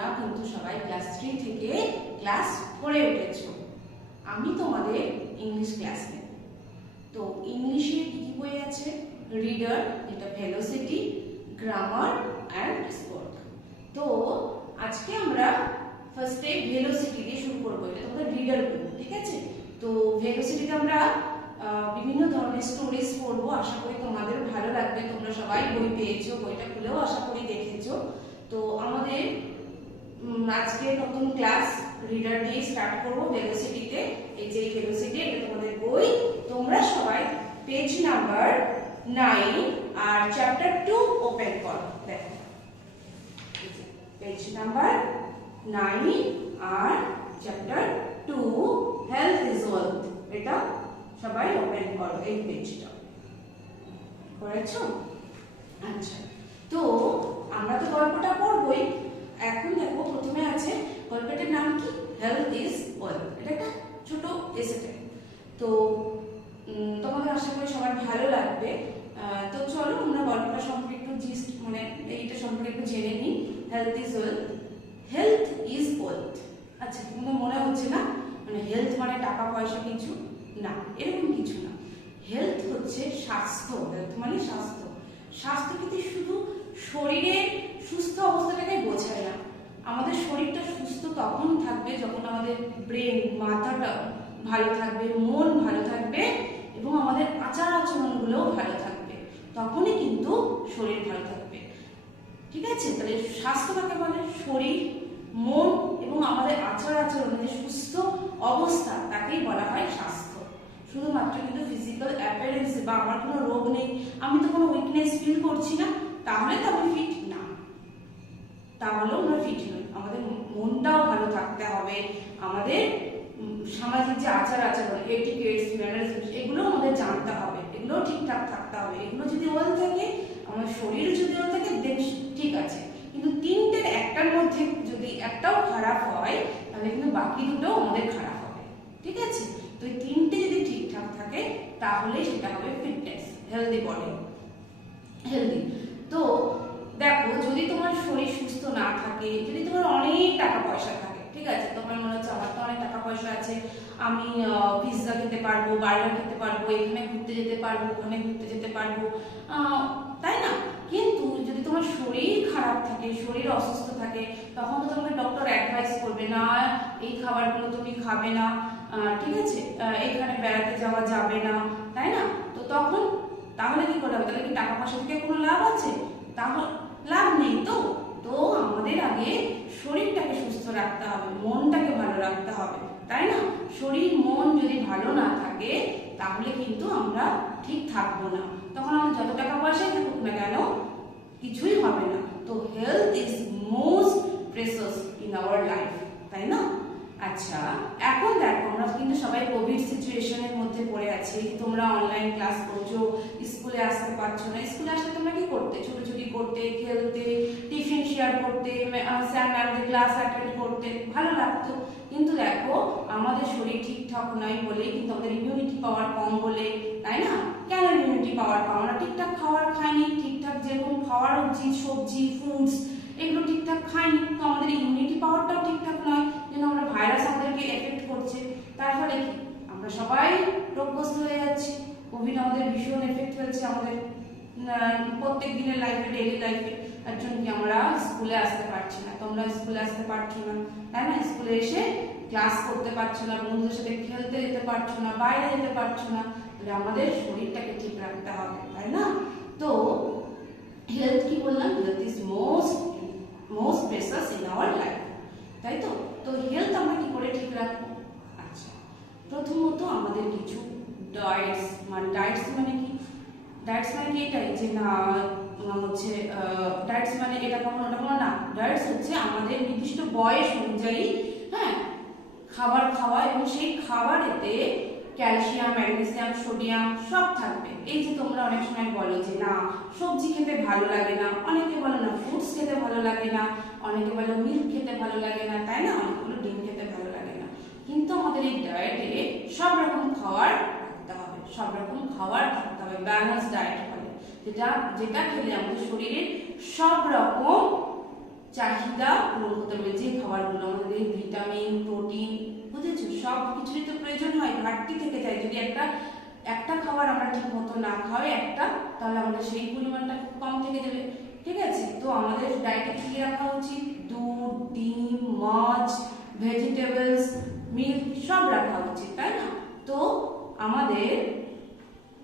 তোমরা কিন্তু সবাই ক্লাস 3 থেকে ক্লাস 4 এ উঠেছো। আমি তোমাদের ইংলিশ ক্লাস নেব। তো ইংলিশে কি কি বই আছে? রিডার, এটা ভেলোসিটি, গ্রামার অ্যান্ড স্পোর্ট। তো আজকে আমরা ফার্স্টে ভেলোসিটি দিয়ে শুরু করবো। এটা তোমাদের রিডার বই, ঠিক আছে? তো ভেলোসিটিতে আমরা বিভিন্ন ধরনের স্টোরিজ পড়বো। আশা করি তোমাদের ভালো লাগবে। তোমরা সবাই বই পেয়েছো, বইটা খুলেও আশা করি দেখেছো। তো আমাদের আজকে নতুন ক্লাস রিডার দিয়ে স্টার্ট করবো ভেলোসিটিতে। এই যে ভেলোসিটি, এটা তোমাদের বই। তোমরা সবাই পেজ নাম্বার 9 আর চ্যাপ্টার 2 ওপেন করো। দেখো পেজ নাম্বার 9 আর চ্যাপ্টার 2 হেলথ ইজ ওয়েলথ। এটা সবাই ওপেন করো। এই পেজটা করেছো? আচ্ছা, তো আমরা তো গল্পটা পড়বই। এখন দেখো প্রথমে আছে গল্পটার নাম কি? Health is wealth. এটা একটা ছোট এসে। তো তোমাদের আশা করি সবার ভালো লাগবে। তো চলো আমরা গল্পটা সম্পর্কে একটু এইটা সম্পর্কে একটু জেনে নিই। Health is wealth. Health is wealth. আচ্ছা, তোমাদের মনে হচ্ছে না হেলথ মানে টাকা পয়সা কিছু না, এরকম কিছু না। হেলথ হচ্ছে স্বাস্থ্য। হেলথ মানে স্বাস্থ্য। স্বাস্থ্য কিন্তু শুধু শরীরের সুস্থ অবস্থাটাকে বোঝায় না। আমাদের শরীরটা সুস্থ তখন থাকবে যখন আমাদের ব্রেন, মাথাটা ভালো থাকবে, মন ভালো থাকবে এবং আমাদের আচার আচরণগুলোও ভালো থাকবে। তখনই কিন্তু শরীর ভালো থাকবে, ঠিক আছে? তাহলে স্বাস্থ্য কাকে বলে? শরীর, মন এবং আমাদের আচার আচরণের সুস্থ অবস্থা, তাকেই বলা হয় স্বাস্থ্য। শুধুমাত্র কিন্তু ফিজিক্যাল অ্যাপিয়ারেন্স বা আমার কোনো রোগ নেই, আমি তো কোনো উইকনেস ফিল করছি না, তাহলে তো আমি ফিট না, তাহলেও আমরা ফিট নই। আমাদের মনটাও ভালো থাকতে হবে। আমাদের সামাজিক যে আচার আচরণ, এটিকেটস, ম্যানারিজমস, এগুলো আমাদের জানতে হবে, এগুলো ঠিকঠাক থাকতে হবে। এগুলো যদি ওয়েল থাকে, আমার শরীর যদি ওয়েল থাকে, দেন ঠিক আছে। কিন্তু তিনটের একটার মধ্যে যদি একটাও খারাপ হয়, তাহলে কিন্তু বাকি দুটোও আমাদের খারাপ হবে, ঠিক আছে? তো এই তিনটে যদি ঠিকঠাক থাকে, তাহলে সেটা হবে ফিটনেস, হেলদি বডি, হেলদি। তো দেখো, যদি তোমার শরীর সুস্থ না থাকে, যদি তোমার অনেক টাকা পয়সা থাকে, ঠিক আছে, তোমার মনে হচ্ছে আমার তো অনেক টাকা পয়সা আছে, আমি পিৎজা খেতে পারবো, বার্গার খেতে পারবো, এখানে ঘুরতে যেতে পারবো, ওখানে ঘুরতে যেতে পারবো, তাই না? কিন্তু যদি তোমার শরীর খারাপ থাকে, শরীর অসুস্থ থাকে, তখন তো তোমাকে ডক্টর অ্যাডভাইস করবে না, এই খাবারগুলো তুমি খাবে না, ঠিক আছে, এখানে বেড়াতে যাওয়া যাবে না, তাই না? তো তখন তাহলে কি করতে হবে? তাহলে কি টাকা পয়সা থেকে কোনো লাভ আছে? তাহলে লাভ নেই। তো তো আমাদের আগে শরীরটাকে সুস্থ রাখতে হবে, মনটাকে ভালো রাখতে হবে, তাই না? শরীর মন যদি ভালো না থাকে, তাহলে কিন্তু আমরা ঠিক থাকবো না। তখন আমাদের যত টাকা পয়সাই থাকুক না কেন, কিছুই হবে না। তো health is most precious in our life, তাই না? আচ্ছা, এখন দেখো আমরা কিন্তু সবাই কোভিড সিচুয়েশনের মধ্যে পড়ে আছি। তোমরা অনলাইন ক্লাস করছো, স্কুলে আসতে পারছো না। স্কুলে আসলে তোমরা কি করতে? ছুটোছুটি করতে, খেলতে, টিফিন শেয়ার করতে, স্যার ম্যামদের ক্লাস অ্যাটেন্ড করতে, ভালো লাগতো। কিন্তু দেখো, আমাদের শরীর ঠিকঠাক নয় বলে, কিন্তু আমাদের ইমিউনিটি পাওয়ার কম বলে, তাই না? কেন ইমিউনিটি পাওয়ার কম? আমরা ঠিকঠাক খাবার খাইনি, ঠিকঠাক যেরকম খাওয়ার উচিত, সবজি, ফ্রুটস, এগুলো ঠিকঠাক খাইনি, তো আমাদের ইমিউনিটি পাওয়ারটাও ঠিকঠাক নয়, যেন আমরা ভাইরাস আমাদেরকে এফেক্ট করছে। তার ফলে কি আমরা সবাই রোগগ্রস্ত হয়ে যাচ্ছি। কোভিড আমাদের ভীষণ এফেক্ট হয়েছে আমাদের প্রত্যেক দিনের লাইফে, ডেইলি লাইফে। তার জন্য কি আমরা স্কুলে আসতে পারছি না। তোমরা স্কুলে আসতে পারছো না, তাই না? স্কুলে এসে ক্লাস করতে পারছো না, বন্ধুদের সাথে খেলতে যেতে পারছো না, বাইরে যেতে পারছো না। তাহলে আমাদের শরীরটাকে ঠিক রাখতে হবে, তাই না? তো হেলথ কি বললাম? Health is most precious in our life, তাই তো? তো হেলথ আমরা কি করে ঠিক রাখবো? আচ্ছা, প্রথমত আমাদের কিছু ডায়েটস মানে কি? ডায়েটস মানে কি? এটাই যে না হচ্ছে ডায়েটস মানে এটা কখনো ওটা কোনো না। ডায়েটস হচ্ছে আমাদের নির্দিষ্ট বয়স অনুযায়ী, হ্যাঁ, খাবার খাওয়া, এবং সেই খাবারেতে ক্যালসিয়াম, ম্যাগনেসিয়াম, সোডিয়াম সব থাকবে। এই যে তোমরা অনেক সময় বলো যে না সবজি খেতে ভালো লাগে না, অনেকে বলে না ফ্রুটস খেতে ভালো লাগে না, অনেকে বলে মিল্ক খেতে ভালো লাগে না, তাই না? অনেকগুলো ডিম খেতে ভালো লাগে না। কিন্তু আমাদের এই ডায়েটে সব রকম খাবার থাকতে হবে, সব রকম খাবার থাকতে হবে। ব্যালেন্স ডায়েট বলে, যেটা খেলে আমাদের শরীরের সব রকম চাহিদা পূরণ করতে হবে। যে খাবারগুলো আমাদের ভিটামিন, প্রোটিন, বুঝেছো, সব কিছুরই তো প্রয়োজন হয়, ঘাটতি থেকে যায়। যদি একটা খাবার আমরা ঠিক মতো না খাই একটা, তাহলে আমাদের সেই পরিমাণটা খুব কম থেকে যাবে। ঠিক আছে, তো আমাদের ডায়েটে কি রাখা উচিত? দুধ, ডিম, মাছ, ভেজিটেবলস, মিল্ক সব রাখা উচিত, তাই না? তো আমাদের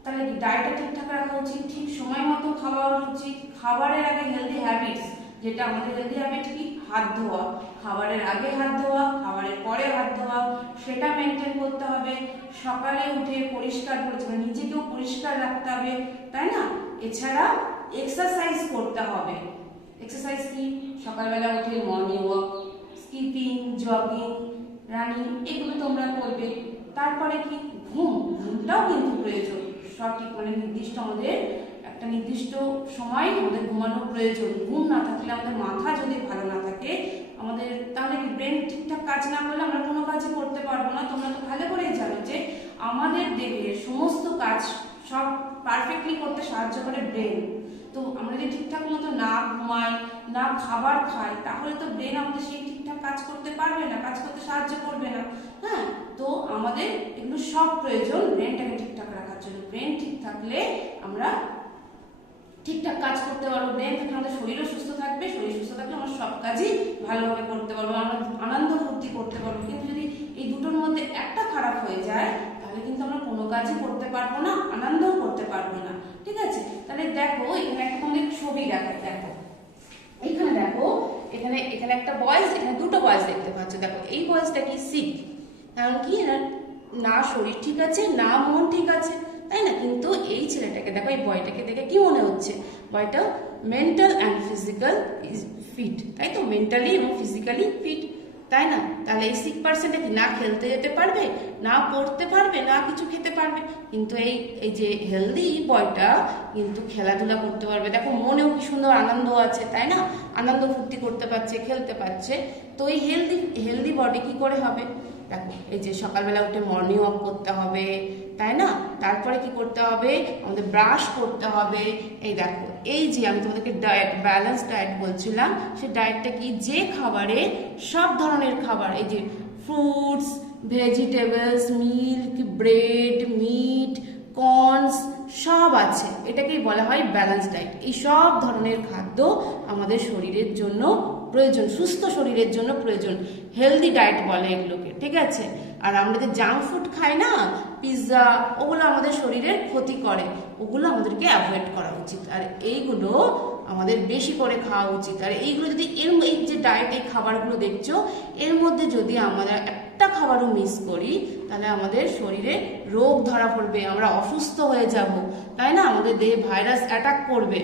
তাহলে ডায়েটটা ঠিকঠাক রাখা উচিত, ঠিক সময় মতো খাওয়া উচিত। খাবারের আগে হেলদি হ্যাবিটস, যেটা আমাদের হেলদি হ্যাবিট কি? হাত ধোয়া, খাবারের আগে হাত ধোয়া, খাবারের পরে হাত ধোয়া, সেটা মেনটেন করতে হবে। সকালে উঠে পরিষ্কার পরিচ্ছন্ন, নিজেকেও পরিষ্কার রাখতে হবে, তাই না? এছাড়া এক্সারসাইজ করতে হবে। এক্সারসাইজ কি? সকালবেলা উঠে morning walk, skipping, jogging, running, এগুলো তোমরা করবে। তারপরে কি? ঘুমটাও কিন্তু প্রয়োজন, সঠিক মানে নির্দিষ্ট, আমাদের একটা নির্দিষ্ট সময় আমাদের ঘুমানোর প্রয়োজন। ঘুম না থাকলে, আমাদের মাথা যদি ভালো না থাকে, আমাদের তাহলে কি ব্রেন ঠিকঠাক কাজ না করলে আমরা কোনো কাজই করতে পারবো না। তোমরা তো ভালো করেই জানো যে আমাদের দেহের সমস্ত কাজ সব পারফেক্টলি করতে সাহায্য করে ব্রেন। তো আমরা যদি ঠিকঠাক মতো না ঘুমাই, না খাবার খাই, তাহলে তো ব্রেন আমাদের সেই ঠিকঠাক কাজ করতে পারবে না, কাজ করতে সাহায্য করবে না। হ্যাঁ, তো আমাদের এগুলো সব প্রয়োজন ব্রেনটাকে ঠিকঠাক রাখার জন্য। ব্রেন ঠিক থাকলে আমরা ঠিকঠাক কাজ করতে পারবো, ব্রেন থাকলে আমাদের শরীরও সুস্থ থাকবে, শরীর সুস্থ থাকলে আমরা সব কাজই ভালোভাবে করতে পারবো, আমরা আনন্দ ফুর্তি করতে পারবো। কিন্তু যদি এই দুটোর মধ্যে একটা খারাপ হয়ে যায়, তাহলে কিন্তু আমরা কোনো কাজই করতে পারবো না, আনন্দও করতে পারবো না। ঠিক আছে, তাহলে দেখো এখানে একটা তোমাদের ছবি দেখাই। দেখো এখানে, দেখো এখানে একটা বয়েজ, এখানে দুটো বয়েজ দেখতে পাচ্ছ। দেখো এই বয়েজটা কি? সিক, কারণ কি না শরীর ঠিক আছে, না মন ঠিক আছে, তাই না? কিন্তু এই ছেলেটাকে দেখো, এই বয়টাকে দেখে কি মনে হচ্ছে? বয়টা মেন্টাল অ্যান্ড ফিজিক্যাল ফিট, তাই তো? মেন্টালি এবং ফিজিক্যালি ফিট, তাই না? তাহলে এই সিক পার্সনটা কি? না খেলতে যেতে পারবে, না পড়তে পারবে, না কিছু খেতে পারবে, কিন্তু এই যে হেলদি বয়টা কিন্তু খেলাধুলা করতে পারবে। দেখো মনেও কি সুন্দর আনন্দ আছে, তাই না? আনন্দ ফুর্তি করতে পারছে, খেলতে পারছে। তো এই হেলদি বডি কি করে হবে? দেখো এই যে সকালবেলা উঠে মর্নিং ওয়াক করতে হবে, তাই না? তারপরে কি করতে হবে? আমাদের ব্রাশ করতে হবে। এই দেখো, এই যে আমি তোমাদেরকে ডায়েট, ব্যালেন্স ডায়েট বলছিলাম, সেই ডায়েটটা কি? যে খাবারে সব ধরনের খাবার, এই যে fruits, vegetables, milk, bread, meat, corns সব আছে, এটাকেই বলা হয় ব্যালেন্স ডায়েট। এই সব ধরনের খাদ্য আমাদের শরীরের জন্য প্রয়োজন, সুস্থ শরীরের জন্য প্রয়োজন, হেলদি ডায়েট বলে এগুলোকে। ঠিক আছে, আর আমরা যে জাঙ্ক ফুড খাই না, পিৎজা, ওগুলো আমাদের শরীরের ক্ষতি করে, ওগুলো আমাদেরকে অ্যাভয়েড করা উচিত। আর এইগুলো আমাদের বেশি করে খাওয়া উচিত। আর এইগুলো যদি এই যে ডায়েট, এই খাবারগুলো দেখছো, এর মধ্যে যদি আমরা একটা খাবারও মিস করি, তাহলে আমাদের শরীরে রোগ ধরা পড়বে, আমরা অসুস্থ হয়ে যাব, তাই না? আমাদের দেহে ভাইরাস অ্যাটাক করবে।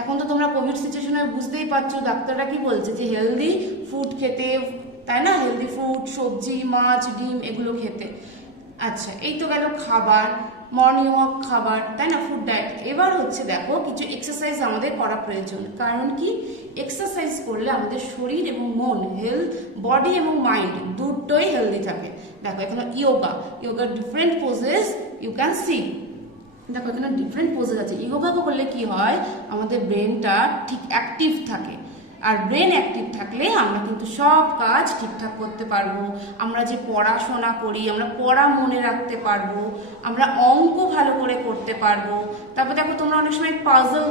এখন তো তোমরা কোভিড সিচুয়েশনে বুঝতেই পারছো, ডাক্তাররা কি বলছে? যে হেলদি ফুড খেতে, তাই না? হেলদি ফুড, সবজি, মাছ, ডিম, এগুলো খেতে। আচ্ছা, এই তো গেল খাবার, মর্নিং ওয়াক খাবার, তাই না? Food diet. এবার হচ্ছে দেখো কিছু এক্সারসাইজ আমাদের করা প্রয়োজন। কারণ কি? এক্সারসাইজ করলে আমাদের শরীর এবং মন, হেলথ, বডি এবং মাইন্ড দুটোই হেলদি থাকে। দেখো এখানে yoga different poses you can see. দেখো এখানে ডিফারেন্ট পোজেস আছে। যোগা করলে কি হয়? আমাদের ব্রেনটা ঠিক অ্যাক্টিভ থাকে, আর ব্রেন অ্যাক্টিভ থাকলে আমরা কিন্তু সব কাজ ঠিকঠাক করতে পারবো। আমরা যে পড়াশোনা করি, আমরা পড়া মনে রাখতে পারবো, আমরা অঙ্ক ভালো করে করতে পারবো। তারপর দেখো তোমরা অনেক সময় পাজল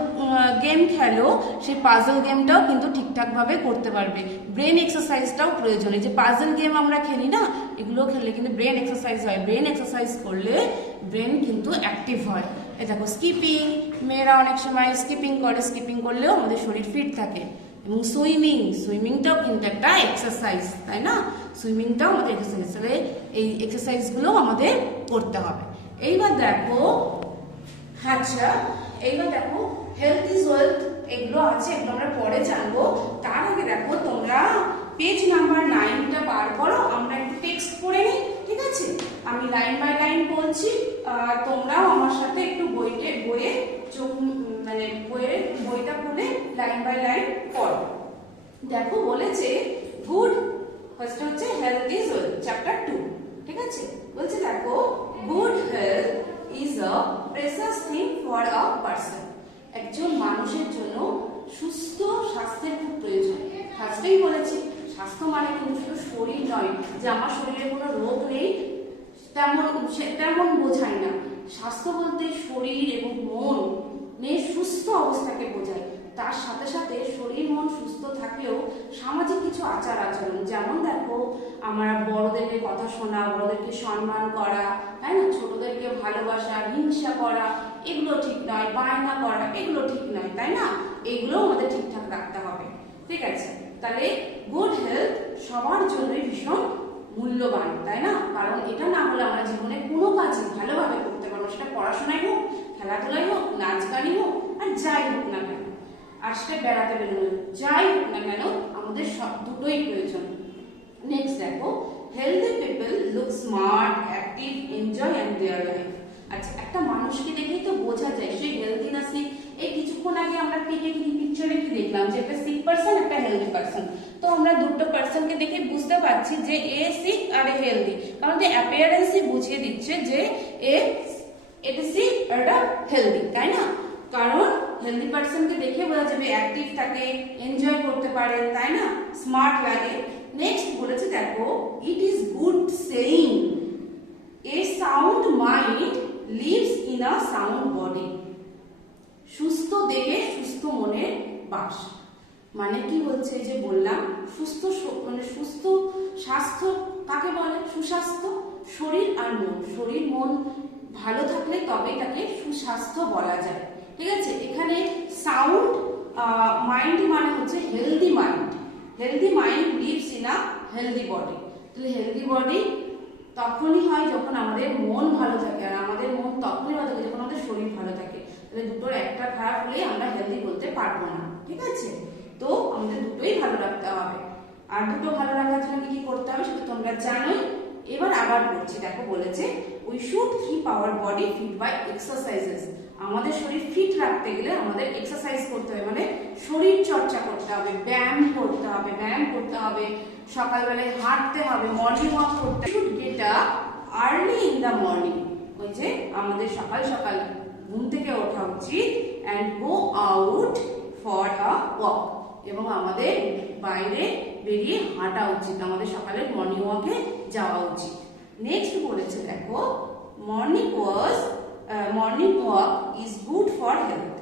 গেম খেলো, সেই পাজল গেমটাও কিন্তু ঠিকঠাকভাবে করতে পারবে। ব্রেন এক্সারসাইজটাও প্রয়োজন। এই যে পাজল গেম আমরা খেলি না, এগুলো খেললে কিন্তু ব্রেন এক্সারসাইজ হয়। ব্রেন এক্সারসাইজ করলে ব্রেন কিন্তু অ্যাক্টিভ হয়। এই দেখো স্কিপিং, মেয়েরা অনেক সময় স্কিপিং করে, স্কিপিং করলেও আমাদের শরীর ফিট থাকে। এবং সুইমিংটাও কিন্তু একটা এক্সারসাইজ, তাই না? সুইমিংটাও আমাদের এক্সারসাইজ। তাহলে এই এক্সারসাইজগুলো আমাদের করতে হবে। এইবার দেখো, আচ্ছা এইবার দেখো হেলথ ইজ ওয়েলথ, এগুলো আছে, এগুলো আমরা পরে জানবো। তার আগে দেখো তোমরা পেজ নাম্বার 9টা বার করো, আমরা একটু টেক্সট পড়ে নিই। ঠিক আছে, আমি লাইন বাই লাইন বলছি, তোমরাও আমার সাথে একটু বইয়ে চোখ মানে বইটা খুলে লাইন বাই লাইন পড়ো। দেখো বলেছে গুড, ফার্স্ট হচ্ছে হেলথ ইজ ওয়েলথ, চ্যাপ্টার 2। ঠিক আছে, বলছে দেখো good health is a precious thing for a person. একজন মানুষের জন্য সুস্থ স্বাস্থ্যের খুব প্রয়োজন। ফার্স্টেই বলেছি স্বাস্থ্য মানে কিন্তু শুধু শরীর নয়, যে আমার শরীরে কোনো রোগ নেই তেমন বোঝায় না। স্বাস্থ্য বলতে শরীর এবং মন নিয়ে সুস্থ অবস্থাকে বোঝায়। তার সাথে সাথে শরীর মন সুস্থ থাকলেও সামাজিক কিছু আচার আচরণ, যেমন দেখো আমরা বড়দেরকে কথা শোনা, বড়দেরকে সম্মান করা, তাই না, ছোটদেরকে ভালোবাসা, হিংসা করা, এগুলো ঠিক নয়, বায়না করা এগুলো ঠিক নয়, তাই না, এগুলো আমাদের ঠিকঠাক রাখতে হবে। ঠিক আছে, তাহলে গুড হেলথ সবার জন্যই ভীষণ মূল্যবান, তাই না, কারণ এটা না হলে আমরা জীবনে কোনো কাজই ভালোভাবে করতে পারবো, সেটা পড়াশোনায় হোক, খেলাধুলাই হোক, নাচ গানই হোক, আর যাই হোক না কেন, আর সেটা বেড়াতে বেরোনো যাই হোক না কেন, আমাদের সব দুটোই প্রয়োজন। নেক্সট দেখো, healthy people look smart, active, enjoy and their life. আচ্ছা, একটা মানুষকে দেখেই তো বোঝা যায় সে হেলদি না সিক। এই কিছুক্ষণ আগে আমরা পিকচারে কি দেখলাম, যে একটা সিক পারসন, একটা হেলদি পারসন। তো আমরা দুটো পারসনকে দেখে বুঝতে পারছি যে এ সিক আর এ হেলদি, কারণ যে অ্যাপিয়ারেন্সই বুঝিয়ে দিচ্ছে যে এটা সিক আর এটা হেলদি, তাই না। কারণ হেলদি পারসনকে দেখে বোঝা যাবে অ্যাক্টিভ থাকে, এনজয় করতে পারে, তাই না, স্মার্ট লাগে। নেক্সট বলেছে দেখো, it is good saying a sound mind lives in a sound body. সুস্থ দেহে সুস্থ মনের বাস। মানে কি হচ্ছে, যে বললাম সুস্থ মানে সুস্থ স্বাস্থ্য কাকে বলে, সুস্বাস্থ্য শরীর আর মন, শরীর মন ভালো থাকলে তবেই তাকে সুস্বাস্থ্য বলা যায়। ঠিক আছে, এখানে সাউন্ড মাইন্ড মানে হচ্ছে healthy mind. Healthy mind lives in a healthy body. তাহলে হেলদি বডি তখনই হয় যখন আমাদের মন ভালো থাকে, আর আমাদের মন তখনই ভালো থাকে যখন আমাদের শরীর ভালো থাকে। তাহলে দুটোর একটা খারাপ হলে আমরা হেলদি বলতে পারবো না। ঠিক আছে, তো আমাদের দুটোই ভালো রাখতে হবে। আর দুটো ভালো রাখার জন্য কি কি করতে হবে সেটা তোমরা জানোই। এবার আবার বলছি, দেখো বলেছে we should keep our body fit by exercises. আমাদের শরীর ফিট রাখতে গেলে আমাদের এক্সারসাইজ করতে হবে, মানে শরীর চর্চা করতে হবে, ব্যায়াম করতে হবে, সকালবেলায় হাঁটতে হবে, মর্নিং ওয়াক করতে হবে। Should get up early in the morning. ওই যে আমাদের সকাল সকাল ঘুম থেকে ওঠা উচিত, and go out for a walk, এবং আমাদের বাইরে বেরিয়ে হাঁটা উচিত, আমাদের সকালে মর্নিং ওয়াকে যাওয়া উচিত। নেক্সট বলেছে দেখো, morning walk is good for health.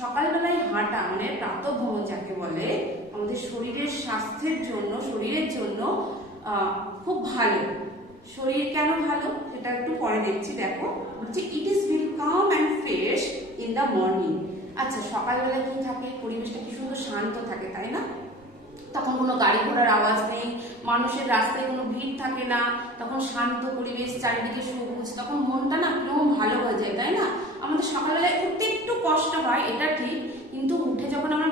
সকালবেলায় হাঁটা মানে প্রাতঃভ্রমণ যাকে বলে, আমাদের শরীরের স্বাস্থ্যের জন্য, শরীরের জন্য খুব ভালো। শরীর কেন ভালো সেটা একটু পরে দেখছি। দেখো বলছে it is feel calm and fresh in the morning. আচ্ছা, সকালবেলা কি থাকে, পরিবেশটা কি সুন্দর শান্ত থাকে, তাই না, তখন কোনো গাড়ি ঘোড়ার আওয়াজ নেই, মানুষের রাস্তায় কোনো ভিড় থাকে না, তখন শান্ত পরিবেশ, চারিদিকে সবুজ, তখন মনটা না একদম ভালো হয়ে যায়, তাই না। আমাদের সকালবেলায় উঠতে একটু কষ্ট হয়, এটা ঠিক, কিন্তু উঠে যখন আমরা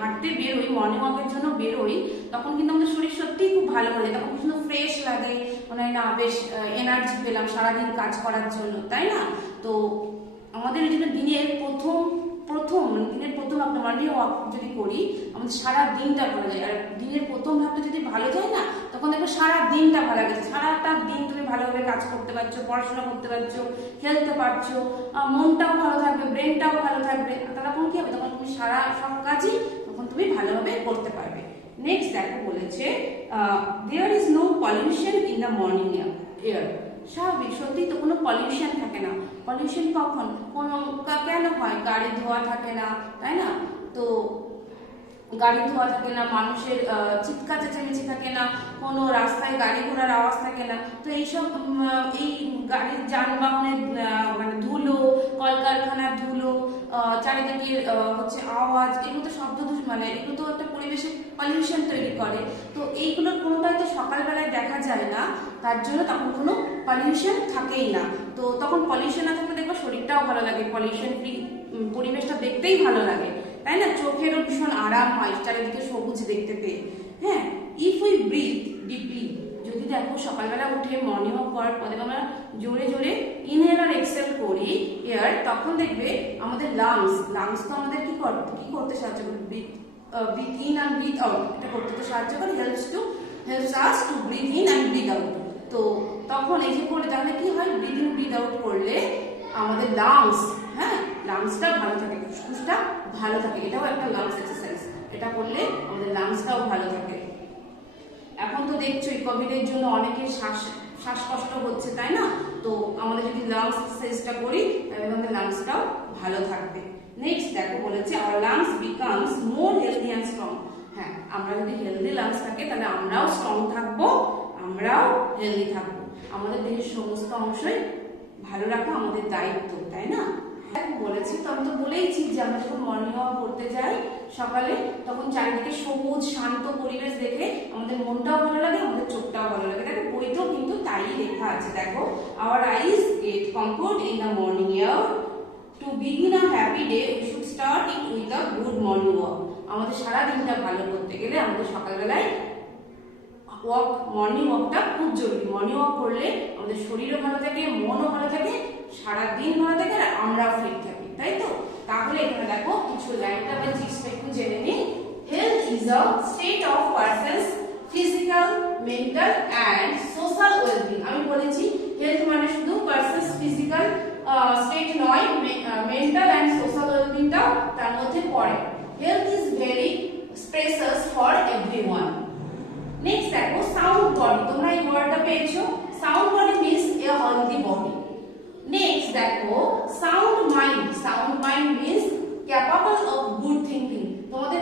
হাঁটতে বেরোই, মর্নিং ওয়াকের জন্য বেরোই, তখন কিন্তু আমাদের শরীর সত্যিই খুব ভালো হয়ে যায়, তখন কিন্তু ফ্রেশ লাগে, মানে না বেশ এনার্জি পেলাম সারাদিন কাজ করার জন্য, তাই না। তো আমাদের এই জন্য দিনের প্রথম একটা মর্নিং ওয়াক যদি করি, আমাদের সারা দিনটা ভালো যায়। আর দিনের প্রথম ভাগটা যদি ভালো যায় না, তখন দেখবে সারা দিনটা ভালো গেছে, সারাটা দিন তুমি ভালোভাবে কাজ করতে পারছো, পড়াশোনা করতে পারছো, খেলতে পারছো, মনটাও ভালো থাকবে, ব্রেনটাও ভালো থাকবে। তখন কি হবে, তখন তুমি সব কাজই তখন তুমি ভালোভাবে করতে পারবে। নেক্সট দেখো বলেছে there is no pollution in the morning air. স্বাভাবিক, সত্যি তো কোনো পলিউশন থাকে না। পলিউশন কখন কেন হয়, গাড়ির ধোঁয়া থাকে না, তাই না, তো গাড়ি ধোঁয়া থাকে না, মানুষের চিৎকার চেঁচামেচি থাকে না, কোনো রাস্তায় গাড়ি ঘোড়ার আওয়াজ থাকে না। তো এইসব এই গাড়ির যানবাহনের মানে ধুলো, কলকারখানার ধুলো, চারিদিকে হচ্ছে আওয়াজ, এগুলো তো শব্দ মানে এগুলো তো একটা পরিবেশে পলিউশন তৈরি করে। তো এইগুলোর কোনোটাই তো সকালবেলায় দেখা যায় না, তার জন্য তখন কোনো পলিউশন থাকেই না। তো তখন পলিউশন না থাকলে দেখবো শরীরটাও ভালো লাগে, পলিউশন ফ্রি পরিবেশটা দেখতেই ভালো লাগে, তাই না, চোখেরও ভীষণ আরাম হয় চারিদিকে সবুজ দেখতে পেয়ে। হ্যাঁ, ইফ উই ব্রিথ ডিপলি, যদি দেখো সকালবেলা উঠে মর্নিং ওয়াক করার পরে আমরা জোরে জোরে ইনহেল আর এক্সহেল করি এয়ার, তখন দেখবে আমাদের লাংস তো আমাদের কি করতে সাহায্য করে, breathe in and breathe out, এটা করতে তো সাহায্য করে, helps us to breathe in and breathe out. তো তখন এই যে করে তাহলে কি হয়, ব্রিথ ইন ব্রিথ আউট করলে আমাদের লাংসটা ভালো থাকে, ফুসফুসটা ভালো থাকে, এটাও একটা লাংস এক্সারসাইজ। এটা করলে আমাদের লাংসটাও ভালো থাকে। এখন তো দেখছোই কোভিডের জন্য অনেকের শ্বাসকষ্ট হচ্ছে, তাই না? তো আমাদের যদি লাংস এক্সারসাইজটা করি তাহলে আমাদের লাংসটাও ভালো থাকবে। নেক্সট দেখো বলেছে our lungs becomes more healthy and strong. হ্যাঁ, আমরা যদি হেলদি লাংস থাকে তাহলে আমরাও স্ট্রং থাকবো, আমরাও হেলদি থাকবো। আমাদের দেহের সমস্ত অংশই ভালো রাখা আমাদের দায়িত্ব, তাই না? বলেছি তো, আমি তো বলেইছি যে আমরা যখন মর্নিং ওয়াক করতে যাই সকালে, তখন চারিদিকে সবুজ শান্ত পরিবেশ দেখে আমাদের মনটাও ভালো লাগে, আমাদের চোখটাও ভালো লাগে। দেখো বইতেও কিন্তু তাই লেখা আছে। দেখো our eyes get comfort in the morning air. To begin a happy day we should start it with a good morning walk. আমাদের সারা দিনটা ভালো করতে গেলে আমাদের সকালবেলায় মর্নিং ওয়াকটা খুব জরুরি। মর্নিং ওয়াক করলে আমাদের শরীরও ভালো থাকে, মনও ভালো থাকে, সারা দিন ভালো থাকে, আর আমরাও ফিট থাকি, তাই তো? তাহলে এখানে দেখো কিছু লাইনটা আমরা জিনিসটা একটু জেনে নিই। Health is a state of person's physical, mental and social wellbeing. আমি বলেছি হেলথ মানে শুধু পারসনস ফিজিক্যাল স্টেট নয়, মেন্টাল অ্যান্ড সোশ্যাল ওয়েলবিংটাও তার মধ্যে পড়ে। Health is very precious for everyone. Next দেখো সাউন্ড বডি। তোমরা এই ওয়ার্ডটা পেয়েছো, sound body means a healthy body. Next দেখো sound mind. Sound mind means capable of good thinking. তোমাদের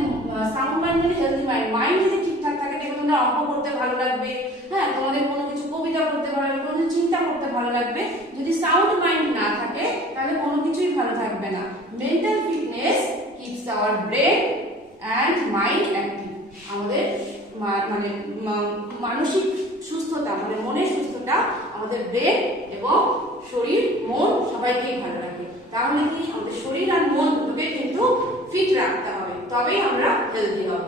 সাউন্ড মাইন্ড মানে হেলদি মাইন্ড। মাইন্ড যদি ঠিকঠাক থাকে দেখো তোমাদের অঙ্ক করতে ভালো লাগবে, হ্যাঁ, তোমাদের কোনো কিছু কবিতা পড়তে ভালো লাগবে, কোনো চিন্তা করতে ভালো লাগবে। যদি সাউন্ড মাইন্ড না থাকে তাহলে কোনো কিছুই ভালো থাকবে না। Mental fitness keeps hour brain and mind active. আমাদের মানে মানসিক সুস্থতা, মানে মনের সুস্থতা আমাদের ব্রেন এবং শরীর মন সবাইকেই ভালো রাখে। তাহলে কি আমাদের শরীর আর মন দুটোকে কিন্তু ফিট রাখতে হবে, তবেই আমরা হেলদি হব।